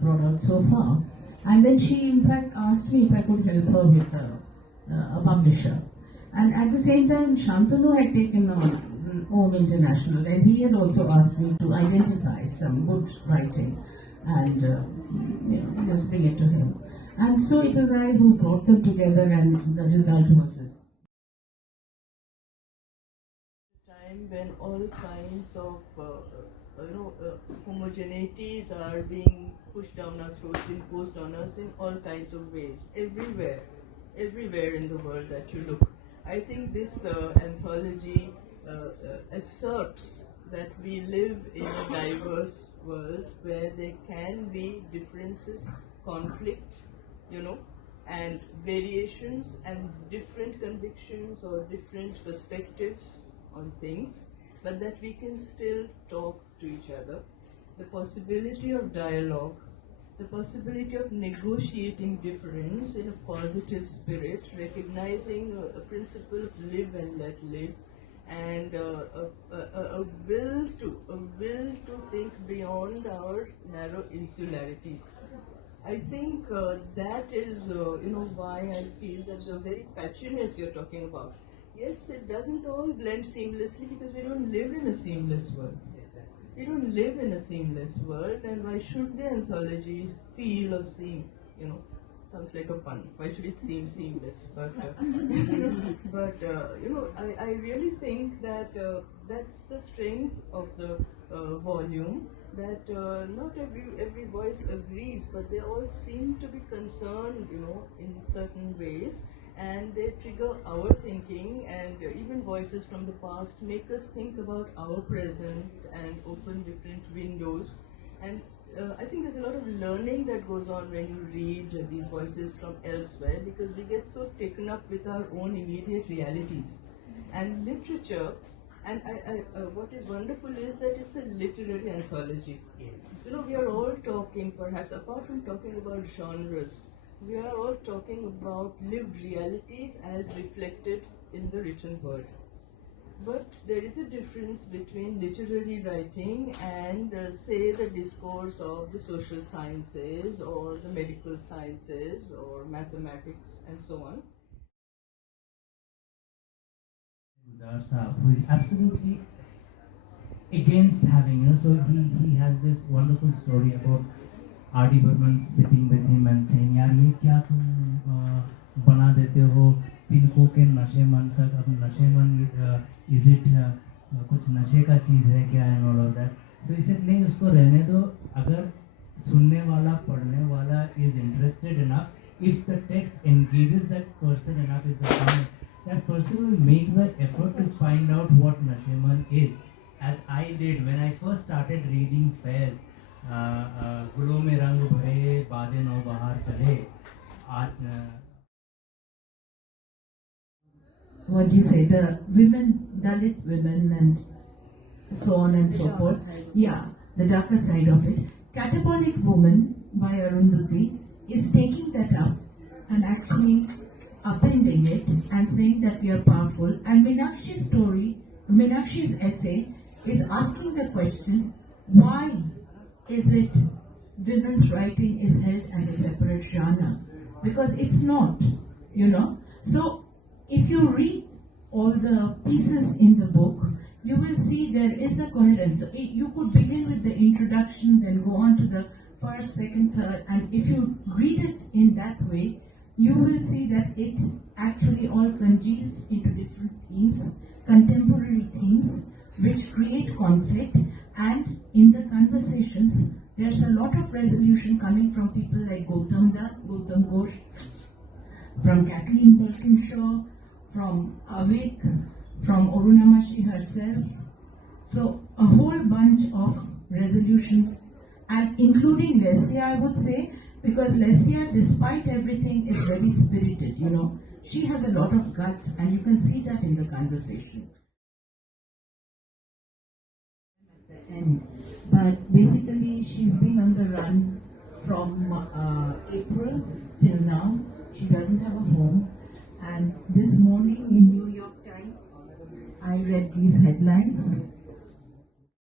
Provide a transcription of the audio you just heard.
brought out so far. And then she in fact asked me if I could help her with a publisher. And at the same time, Shantanu had taken on Om International, and he had also asked me to identify some good writing and just bring it to him. And so it was I who brought them together, and the result was this. Time when all kinds of homogeneities are being pushed down our throats, imposed on us in all kinds of ways, everywhere in the world that you look. I think this anthology asserts that we live in a diverse world where there can be differences, conflict, and variations and different convictions or different perspectives on things, but that we can still talk to each other. The possibility of dialogue, the possibility of negotiating difference in a positive spirit, recognizing a principle of live and let live, and a will to think beyond our narrow insularities. I think that is why I feel that the very patchiness you're talking about, yes, it doesn't all blend seamlessly because we don't live in a seamless world. We don't live in a seamless world, and why should the anthologies feel or seem, sounds like a pun, why should it seem seamless? But, I really think that that's the strength of the volume, that not every voice agrees, but they all seem to be concerned, in certain ways, and they trigger our thinking, and even voices from the past make us think about our present and open different windows. And I think there's a lot of learning that goes on when you read these voices from elsewhere, because we get so taken up with our own immediate realities. And literature, and what is wonderful is that it's a literary anthology. Yes. We are all talking, perhaps, apart from talking about genres, we are all talking about lived realities as reflected in the written word. But there is a difference between literary writing and, say, the discourse of the social sciences or the medical sciences or mathematics and so on. Who is absolutely against having, so he has this wonderful story about R.D. Burman sitting with him and saying, यार ये क्या तुम बना देते हो तिनको के नशेमन तक, अब नशेमन is it कुछ नशे का चीज़ है क्या, and all of that. So he said नहीं, उसको रहने दो, अगर सुनने वाला पढ़ने वाला is interested enough, if the text engages that person enough, if that person will make the effort to find out what Nasheman is, as I did when I first started reading Faiz. गुलों में रंग भरे बादे नौ बहार चले what do you say, the women, Dalit women and so on and so forth. Yeah, the darker side of it. Catabolic Woman by Arundhati is taking that up and actually appending it and saying that we are powerful. And Meenakshi's essay is asking the question, why is it women's writing is held as a separate genre? Because it's not, So if you read all the pieces in the book, you will see there is a coherence. So you could begin with the introduction, then go on to the first, second, third, and if you read it in that way, you will see that it actually all congeals into different themes, contemporary themes, which create conflict. And in the conversations, there's a lot of resolution coming from people like Gautam Ghosh, from Kathleen Birkinshaw, from Avik, from Arunamashi herself. So a whole bunch of resolutions, and including Lesia, I would say, because Lesia, despite everything, is very spirited, She has a lot of guts, and you can see that in the conversation. But basically, she's been on the run from April till now. She doesn't have a home. And this morning in New York Times, I read these headlines.